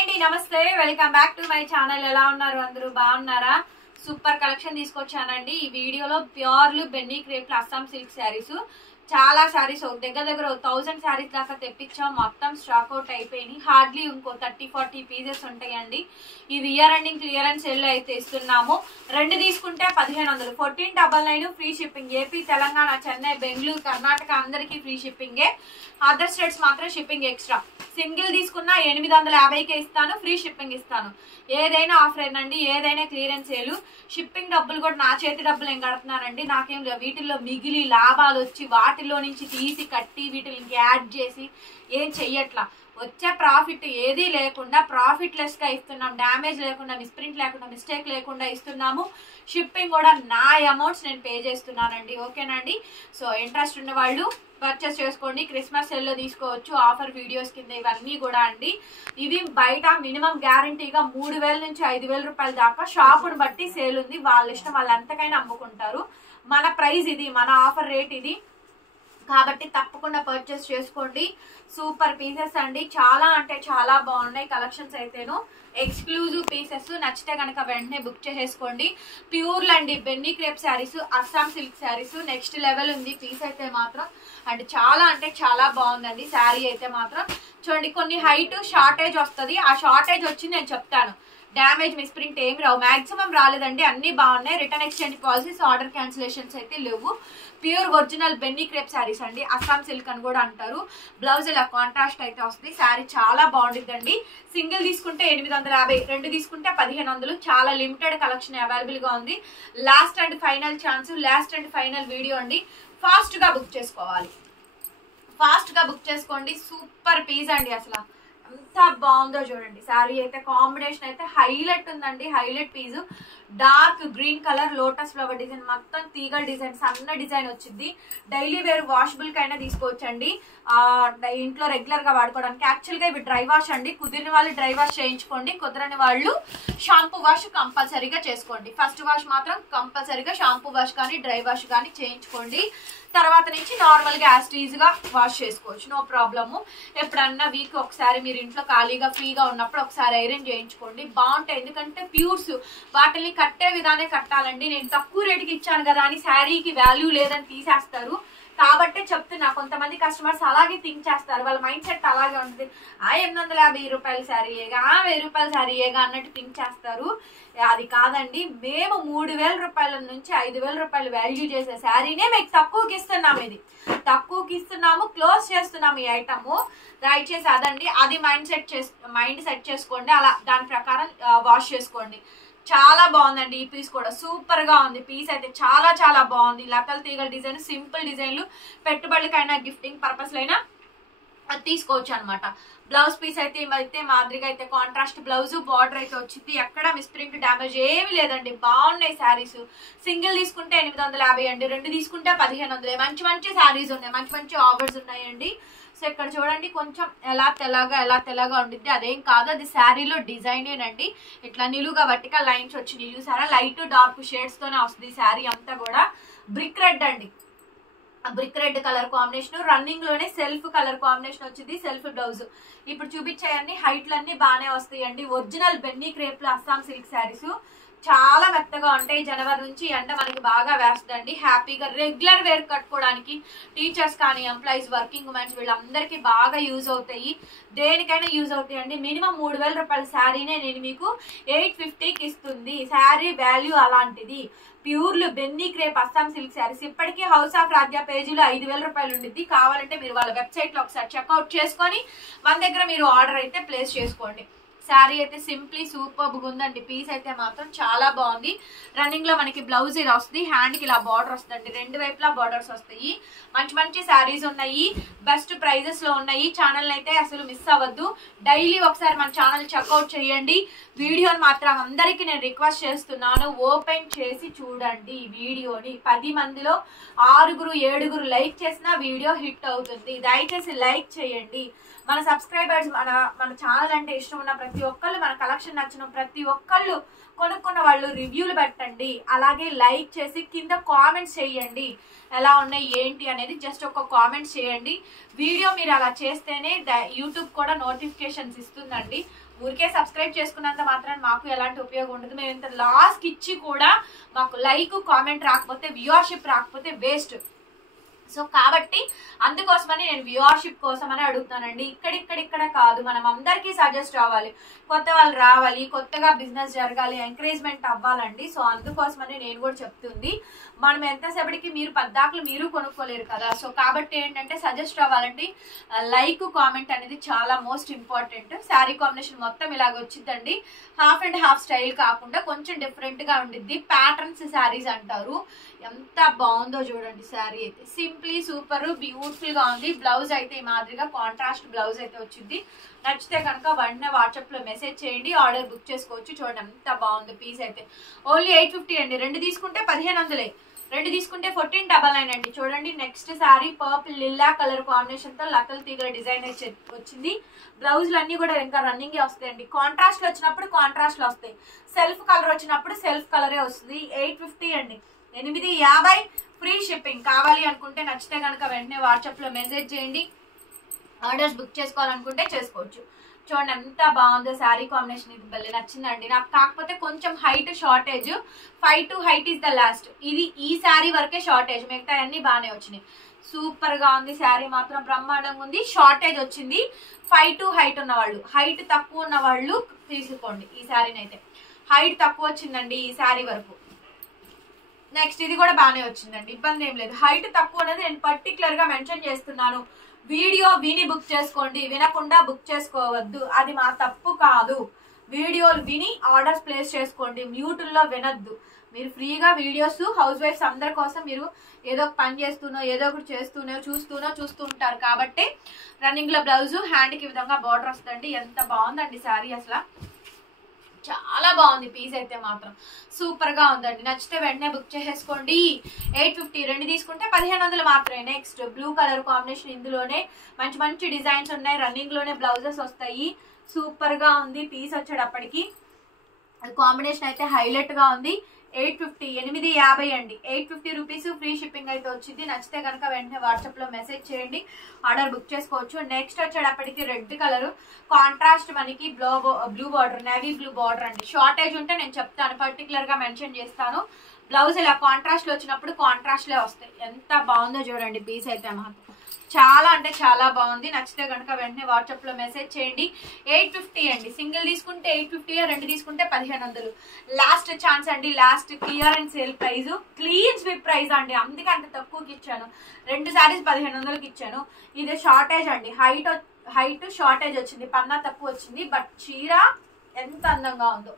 అండి నమస్తే welcome back to my channel. ఎలా ఉన్నారు అందరూ? బాగున్నారా? సూపర్ కలెక్షన్ తీసుకొచ్చానండి ఈ వీడియోలో. ప్యూర్లు బెన్నీ క్రేప్ అస్సాం సిల్క్ శారీస్, చాలా శారీస్ దగ్గర 1000 శారీస్ దాకా తెప్పించాం. మొత్తం స్టాక్ అవుట్ అయిపోయినాయి. హార్డ్లీ ఇంకో 30-40 పీసెస్ ఉంటాయండి. ఇది ఇయర్ ఎండింగ్ క్లియరెన్స్ సేల్ అయితే ఇస్తున్నాము. రెండు తీసుకుంటే 1500, 1499 free shipping. AP, Telangana, Chennai, Bengaluru, Karnataka అందరికీ ఫ్రీ షిప్పింగే. అదర్ స్టేట్స్ మాత్రం షిప్పింగ్ ఎక్స్ట్రా. సింగిల్ తీసుకున్నా 850కే ఇస్తాను, ఫ్రీ షిప్పింగ్ ఇస్తాను. ఏదైనా ఆఫర్ ఏనండి, ఏదైనా క్లియరెన్స్ సేలు. షిప్పింగ్ డబ్బులు కూడా నా చేతి డబ్బులు ఏం కడుతున్నానండి. నాకేం వీటిల్లో మిగిలి లాభాలు వచ్చి వాటిలో నుంచి తీసి కట్టి వీటిని యాడ్ చేసి ఏం చెయ్యట్లా. వచ్చే ప్రాఫిట్ ఏదీ లేకుండా ప్రాఫిట్ లెస్ గా ఇస్తున్నాం. డ్యామేజ్ లేకుండా, మిస్ప్రింట్ లేకుండా, మిస్టేక్ లేకుండా ఇస్తున్నాము. షిప్పింగ్ కూడా నా అమౌంట్స్ నేను పే చేస్తున్నానండి. ఓకేనండి. సో ఇంట్రెస్ట్ ఉన్న వాళ్ళు పర్చేస్ చేసుకోండి. క్రిస్మస్ సేల్ లో తీసుకోవచ్చు. ఆఫర్ వీడియోస్ కింద ఇవన్నీ కూడా అండి. ఇది బయట మినిమం గ్యారంటీగా 3000 నుంచి 5000 రూపాయల దాకా షాపును బట్టి సేల్ ఉంది. వాళ్ళ ఇష్టం, వాళ్ళు ఎంతకైనా అమ్ముకుంటారు. మన ప్రైస్ ఇది, మన ఆఫర్ రేట్ ఇది కాబట్టి తప్పకుండా పర్చేస్ చేసుకోండి. సూపర్ పీసెస్ అండి, చాలా అంటే చాలా బాగున్నాయి కలెక్షన్స్ అయితేను. Exclusive pieces. నచ్చితే కనుక వెంటనే బుక్ చేసేసుకోండి. ప్యూర్లు అండి Binny crepe saris, Assam silk saris. Next level ఉంది పీస్ అయితే మాత్రం. అండ్ చాలా అంటే చాలా బాగుందండి శారీ అయితే మాత్రం. చూడండి, కొన్ని హైట్ షార్టేజ్ వస్తుంది. ఆ షార్టేజ్ వచ్చి నేను చెప్తాను. డ్యామేజ్, మిస్ప్రింట్ ఏమి రావు, మాక్సిమం రాలేదండి. అన్ని బాగున్నాయి. Return exchange policies, order cancellations అయితే లేవు. Pure original Binny crepe saris అండి. అస్సాం సిల్క్ అని కూడా అంటారు. బ్లౌజ్ ఇలా కాంట్రాస్ట్ అయితే వస్తుంది. శారీ చాలా బాగుంటుందండి. సింగిల్ తీసుకుంటే 850, రెండు తీసుకుంటే 1500. చాలా లిమిటెడ్ కలెక్షన్ అవైలబుల్ గా ఉంది. Last and final chance, last and final video అండి. ఫాస్ట్ గా బుక్ చేసుకోవాలి, ఫాస్ట్ గా బుక్ చేసుకోండి. సూపర్ పీస్ అండి. అసలు ఎంత బాగుందో చూడండి. శారీ అయితే కాంబినేషన్ అయితే హైలైట్ ఉందండి. Highlight piece. Dark green colour lotus flower design, మొత్తం తీగల డిజైన్, సన్న డిజైన్ వచ్చింది. డైలీ వేర్ వాషబుల్ కైనా తీసుకోవచ్చండి. ఇంట్లో రెగ్యులర్ గా వాడుకోవడానికి. యాక్చువల్ గా ఇవి డ్రై వాష్ అండి. కుదిరిన వాళ్ళు డ్రై వాష్ చేయించుకోండి, కుదరని వాళ్ళు షాంపూ వాష్ కంపల్సరీగా చేసుకోండి. ఫస్ట్ వాష్ మాత్రం కంపల్సరీగా షాంపూ వాష్ కానీ డ్రై వాష్ కానీ చేయించుకోండి. తర్వాత నుంచి నార్మల్ గా యాజ్ గా వాష్ చేసుకోవచ్చు, నో ప్రాబ్లము. ఎప్పుడన్నా వీక్ ఒకసారి మీరు ఇంట్లో ఖాళీగా ఫ్రీగా ఉన్నప్పుడు ఒకసారి ఐరన్ చేయించుకోండి, బాగుంటాయి. ఎందుకంటే ప్యూర్స్, వాటిని కట్టే విధానే కట్టాలండి. నేను తక్కువ రేటుకి ఇచ్చాను కదా అని శారీకి వాల్యూ లేదని తీసేస్తారు. కాబట్టే చెప్తున్నా. కొంతమంది కస్టమర్స్ అలాగే థింక్ చేస్తారు. వాళ్ళ మైండ్ సెట్ అలాగే ఉంటుంది. 850 రూపాయల శారీయేగా, 1000 రూపాయల శారీయేగా అన్నట్టు థింక్ చేస్తారు. అది కాదండి. మేము 3000 రూపాయల నుంచి 5000 రూపాయలు వాల్యూ చేసే శారీనే మీకు తక్కువకి ఇస్తున్నాము. ఇది తక్కువకి ఇస్తున్నాము, క్లోజ్ చేస్తున్నాము ఈ ఐటమ్. దయచేసి అదండి, అది మైండ్ సెట్ చేసుకోండి. అలా దాని ప్రకారం వాష్ చేసుకోండి. చాలా బాగుందండి ఈ పీస్ కూడా. సూపర్ గా ఉంది పీస్ అయితే. చాలా చాలా బాగుంది. లతల్ తీగల డిజైన్, సింపుల్ డిజైన్లు. పెట్టుబడులకైనా గిఫ్టింగ్ పర్పస్ లైనా తీసుకోవచ్చు అనమాట. బ్లౌజ్ పీస్ అయితే మాదిరిగా అయితే కాంట్రాస్ట్ బ్లౌజ్, బార్డర్ అయితే వచ్చింది. ఎక్కడ మిస్ప్రింట్, డ్యామేజ్ ఏమి లేదండి. బాగున్నాయి శారీస్. సింగిల్ తీసుకుంటే 850 అండి, రెండు తీసుకుంటే 1500. మంచి మంచి శారీస్ ఉన్నాయి, మంచి మంచి ఆఫర్స్ ఉన్నాయండి. సో ఇక్కడ చూడండి, కొంచెం ఎలా తెల్లగా ఉండిద్ది. అదేం కాదు, అది శారీలో డిజైనేనండి. ఇట్లా నిలువుగా వర్టికల్ లైన్స్ వచ్చి చూసారా, లైట్ డార్క్ షేడ్స్ తోనే వస్తుంది శారీ అంతా కూడా. బ్రిక్ రెడ్ అండి, brick red colour combination. Running లోనే సెల్ఫ్ కలర్ కాంబినేషన్ వచ్చింది. Self blouse. ఇప్పుడు చూపించాయండి. హైట్లన్నీ బాగానే వస్తాయండి. Original Binny crepe Assam silk saris చాలా మెత్తగా ఉంటాయి. జనవరి నుంచి ఎండ మనకి బాగా వేస్తుందండి. హ్యాపీగా రెగ్యులర్ వేర్ కట్టుకోవడానికి టీచర్స్ కానీ, ఎంప్లాయీస్, వర్కింగ్ ఉమెన్స్ వీళ్ళందరికీ బాగా యూజ్ అవుతాయి. దేనికైనా యూజ్ అవుతాయండి. మినిమం 3000 రూపాయల శారీనే నేను మీకు 850కి ఇస్తుంది. శారీ వాల్యూ అలాంటిది. ప్యూర్లు బెన్నీ క్రేప్ అస్సాం సిల్క్ శారీస్. ఇప్పటికీ హౌస్ ఆఫ్ రాధ్య పేజీలో 5000 రూపాయలు ఉండిద్ది. కావాలంటే మీరు వాళ్ళ వెబ్సైట్ లో ఒకసారి చెక్అవుట్ చేసుకొని మన దగ్గర మీరు ఆర్డర్ అయితే ప్లేస్ చేసుకోండి. శారీ అయితే సింప్లీ సూపర్ ఉందండి. పీస్ అయితే మాత్రం చాలా బాగుంది. రన్నింగ్ లో మనకి బ్లౌజ్ ఇలా వస్తుంది, హ్యాండ్ కి ఇలా బార్డర్ వస్తుంది, రెండు వైపులా బార్డర్స్ వస్తాయి. మంచి మంచి శారీస్ ఉన్నాయి, బెస్ట్ ప్రైజెస్ లో ఉన్నాయి. ఛానల్ అయితే అసలు మిస్ అవ్వద్దు. డైలీ ఒకసారి మన ఛానల్ చెక్అవుట్ చేయండి. వీడియోని మాత్రం అందరికి నేను రిక్వెస్ట్ చేస్తున్నాను, ఓపెన్ చేసి చూడండి వీడియోని. 10 మందిలో 6-7 లైక్ చేసినా వీడియో హిట్ అవుతుంది. దయచేసి లైక్ చేయండి. మన సబ్స్క్రైబర్స్ మన ఛానల్ అంటే ఇష్టం ఉన్న ప్రతి ఒక్కళ్ళు, మన కలెక్షన్ నచ్చిన ప్రతి ఒక్కళ్ళు కొనుక్కున్న వాళ్ళు రివ్యూలు పెట్టండి. అలాగే లైక్ చేసి కింద కామెంట్స్ చేయండి, ఎలా ఉన్నాయి ఏంటి అనేది జస్ట్ ఒక కామెంట్స్ చేయండి. వీడియో మీరు అలా చేస్తేనే యూట్యూబ్ కూడా నోటిఫికేషన్స్ ఇస్తుందండి. ఊరికే సబ్స్క్రైబ్ చేసుకున్నంత మాత్రాన్ని మాకు ఎలాంటి ఉపయోగం ఉండదు. మేము ఇంత లాస్కి ఇచ్చి కూడా మాకు లైక్ కామెంట్ రాకపోతే, వ్యూవర్షిప్ రాకపోతే వేస్ట్. సో కాబట్టి అందుకోసమని నేను వ్యూవర్షిప్ కోసమని అడుగుతానండి. ఇక్కడ కాదు, మనం అందరికీ సజెస్ట్ అవ్వాలి, కొత్త వాళ్ళు రావాలి, కొత్తగా బిజినెస్ జరగాలి, ఎంకరేజ్మెంట్ అవ్వాలండి. సో అందుకోసమని నేను కూడా చెప్తుంది. మనం ఎంతసేపటికి మీరు పద్దాకులు మీరు కొనుక్కోలేరు కదా. సో కాబట్టి ఏంటంటే సజెస్ట్ అవ్వాలండి. లైక్ కామెంట్ అనేది చాలా మోస్ట్ ఇంపార్టెంట్. శారీ కాంబినేషన్ మొత్తం ఇలాగ వచ్చిందండి. హాఫ్ అండ్ హాఫ్ స్టైల్ కాకుండా కొంచెం డిఫరెంట్ గా ఉండిద్ది. ప్యాటర్న్స్ శారీస్ అంటారు. ఎంత బాగుందో చూడండి శారీ అయితే. సింప్లీ సూపర్ బ్యూటిఫుల్ గా ఉంది. బ్లౌజ్ అయితే ఈ మాదిరిగా కాంట్రాస్ట్ బ్లౌజ్ అయితే వచ్చింది. నచ్చితే కనుక వెంటనే వాట్సాప్ లో మెసేజ్ చేయండి, ఆర్డర్ బుక్ చేసుకోవచ్చు. చూడండి ఎంత బాగుంది పీస్ అయితే. ఓన్లీ 850 అండి. 2 తీసుకుంటే 1500, 2 తీసుకుంటే 1499 అండి. చూడండి నెక్స్ట్ శారీ పర్పుల్ లిల్లా కలర్ కాంబినేషన్ తో లక్కల తీగల డిజైన్ వచ్చింది. బ్లౌజులు అన్ని కూడా ఇంకా రన్నింగ్ వస్తాయండి. కాంట్రాస్ట్ వచ్చినప్పుడు కాంట్రాస్ట్ వస్తాయి, సెల్ఫ్ కలర్ వచ్చినప్పుడు సెల్ఫ్ కలరే వస్తుంది. 850 అండి. 850 ఫ్రీ షిప్పింగ్. కావాలి అనుకుంటే నచ్చితే కనుక వెంటనే వాట్సాప్ లో మెసేజ్ చేయండి, ఆర్డర్స్ బుక్ చేసుకోవాలనుకుంటే చేసుకోవచ్చు. చూడండి ఎంత బాగుందో శారీ కాంబినేషన్. ఇది భలే నచ్చిందండి నాకు. కాకపోతే కొంచెం height shortage, 5 height is the last. ఇది ఈ శారీ వరకే షార్టేజ్, మిగతా అన్ని బాగానే వచ్చినాయి. సూపర్ గా ఉంది శారీ మాత్రం, బ్రహ్మాండంగా ఉంది. షార్టేజ్ వచ్చింది 5 హైట్ ఉన్న వాళ్ళు, హైట్ తక్కువ ఉన్న వాళ్ళు తీసుకోండి ఈ శారీని అయితే. హైట్ తక్కువ వచ్చిందండి ఈ శారీ వరకు. నెక్స్ట్ ఇది కూడా బాగానే వచ్చిందండి, ఇబ్బంది ఏం లేదు. హైట్ తక్కువ అనేది నేను పర్టికులర్ గా మెన్షన్ చేస్తున్నాను. వీడియో విని బుక్ చేసుకోండి, వినకుండా బుక్ చేసుకోవద్దు, అది మా తప్పు కాదు. వీడియోలు విని ఆర్డర్స్ ప్లేస్ చేసుకోండి, మ్యూటుల్లో వినొద్దు. మీరు ఫ్రీగా వీడియోస్ హౌస్ వైఫ్స్ అందరి కోసం మీరు ఏదో ఒక పని చేస్తూనో ఏదో ఒకటి చూస్తూ ఉంటారు కాబట్టి రన్నింగ్ లో బ్లౌజ్, హ్యాండ్ కి విధంగా బార్డర్ వస్తుంది. ఎంత బాగుందండి శారీ, అసలు చాలా బాగుంది పీస్ అయితే మాత్రం సూపర్ గా ఉందండి. నచ్చితే వెంటనే బుక్ చేసేసుకోండి. 850, 2 తీసుకుంటే 1500 మాత్రమే. నెక్స్ట్ బ్లూ కలర్ కాంబినేషన్, ఇందులోనే మంచి డిజైన్స్ ఉన్నాయి, రన్నింగ్ లోనే బ్లౌజెస్ వస్తాయి. సూపర్ గా ఉంది పీస్ వచ్చేటప్పటికి. కాంబినేషన్ అయితే హైలైట్ గా ఉంది. 850, 850 అండి. 850 రూపీస్ ఫ్రీ షిప్పింగ్ అయితే వచ్చింది. నచ్చితే కనుక వెంటనే వాట్సాప్ లో మెసేజ్ చేయండి, ఆర్డర్ బుక్ చేసుకోవచ్చు. నెక్స్ట్ వచ్చేటప్పటికి రెడ్ కలర్ కాంట్రాస్ట్ మనకి blue border, navy blue border అండి. షార్టేజ్ ఉంటే నేను చెప్తాను, పర్టికులర్ గా మెన్షన్ చేస్తాను. బ్లౌజ్ ఇలా కాంట్రాస్ట్ లో వచ్చినప్పుడు కాంట్రాస్ట్ లే వస్తాయి. ఎంత బాగుందో చూడండి పీస్ అయితే మాత్రం, చాలా అంటే చాలా బాగుంది. నచ్చితే కనుక వెంటనే వాట్సాప్ లో మెసేజ్ చేయండి. 850 అండి. సింగిల్ తీసుకుంటే 850, 2 తీసుకుంటే 1500. లాస్ట్ ఛాన్స్ అండి, last clear and sale price, clean sweep price అండి. అందుకే అంత తక్కువకి ఇచ్చాను. 2 శారీస్ 1500కి ఇచ్చాను. ఇది షార్టేజ్ అండి, హైట్ షార్టేజ్ వచ్చింది, పన్నా తక్కువ వచ్చింది. బట్ చీర ఎంత అందంగా ఉందో,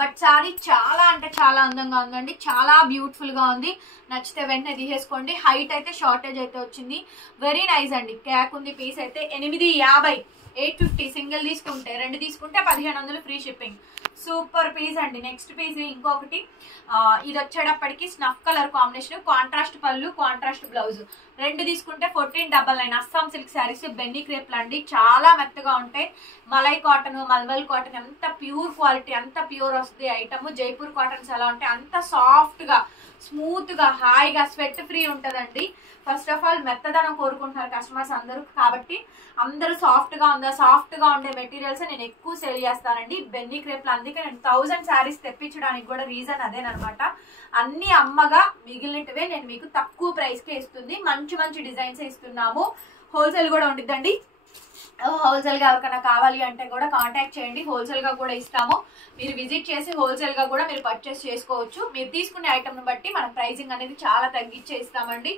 బట్ శారీ చాలా అంటే చాలా అందంగా ఉందండి, చాలా బ్యూటిఫుల్ గా ఉంది. నచ్చితే వెంటనే తీసేసుకోండి. హైట్ అయితే షార్టేజ్ అయితే వచ్చింది. వెరీ నైస్ అండి. క్యాక్ ఉంది పీస్ అయితే. 850, 850 సింగిల్ తీసుకుంటే, 2 తీసుకుంటే 1500 ఫ్రీ షిప్పింగ్. సూపర్ పీస్ అండి. నెక్స్ట్ పీస్ ఇంకొకటి, ఇది వచ్చేటప్పటికి స్నఫ్ కలర్ కాంబినేషన్, కాంట్రాస్ట్ పళ్ళు, కాంట్రాస్ట్ బ్లౌజ్. 2 తీసుకుంటే 1499. అస్సాం సిల్క్ శారీస్, బెన్నీ క్రేప్లు అండి, చాలా మెత్తగా ఉంటాయి. మలై కాటన్, మల్మల్ కాటన్, ఎంత ప్యూర్ క్వాలిటీ, అంత ప్యూర్ వస్తుంది ఐటమ్. జైపూర్ కాటన్స్ ఎలా ఉంటాయి అంత సాఫ్ట్ గా, స్మూత్ గా, హాయిగా, స్వెట్ ఫ్రీ ఉంటదండి. ఫస్ట్ ఆఫ్ ఆల్ మెత్తదనం కోరుకుంటున్నారు కస్టమర్స్ అందరూ, కాబట్టి అందరూ సాఫ్ట్ గా ఉండే మెటీరియల్స్ నేను ఎక్కువ సేల్ చేస్తానండి బెన్నీ క్రేప్లు. అందుకే నేను 1000 శారీస్ తెప్పించడానికి కూడా రీజన్ అదేనమాట. అన్ని అమ్మగా మిగిలినవే నేను మీకు తక్కువ ప్రైస్ కే ఇస్తుంది. మంచి డిజైన్స్ ఇస్తున్నాము. హోల్సేల్ కూడా ఉండిద్దండి. హోల్సేల్ గా ఎవరికైనా కావాలి అంటే కూడా కాంటాక్ట్ చేయండి, హోల్సేల్ గా కూడా ఇస్తాము. మీరు విజిట్ చేసి హోల్సేల్ గా కూడా మీరు పర్చేస్ చేసుకోవచ్చు. మీరు తీసుకునే ఐటమ్ ను బట్టి మన ప్రైసింగ్ అనేది చాలా తగ్గించే ఇస్తామండి.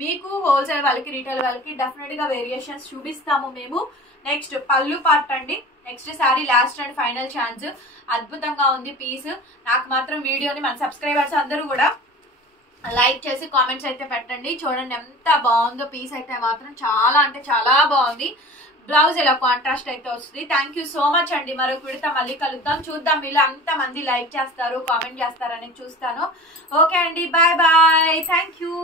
మీకు హోల్సేల్ వాళ్ళకి, రీటైల్ వాళ్ళకి డెఫినెట్ గా వేరియేషన్స్ చూపిస్తాము మేము. నెక్స్ట్ పళ్ళు పార్ట్ అండి. Next sari last and final chance. అద్భుతంగా ఉంది పీస్. నాకు మాత్రం వీడియోని మన సబ్స్క్రైబర్స్ అందరూ కూడా లైక్ చేసి కామెంట్స్ అయితే పెట్టండి. చూడండి ఎంత బాగుందో పీస్ అయితే మాత్రం, చాలా అంటే చాలా బాగుంది. బ్లౌజ్ ఇలా కాంట్రాస్ట్ అయితే వస్తుంది. థ్యాంక్ యూ సో మచ్ అండి. మరొక విడత మళ్ళీ కలుద్దాం. చూద్దాం వీళ్ళు అంత మంది లైక్ చేస్తారు, కామెంట్ చేస్తారని చూస్తాను. ఓకే అండి, బాయ్ బాయ్, థ్యాంక్ యూ.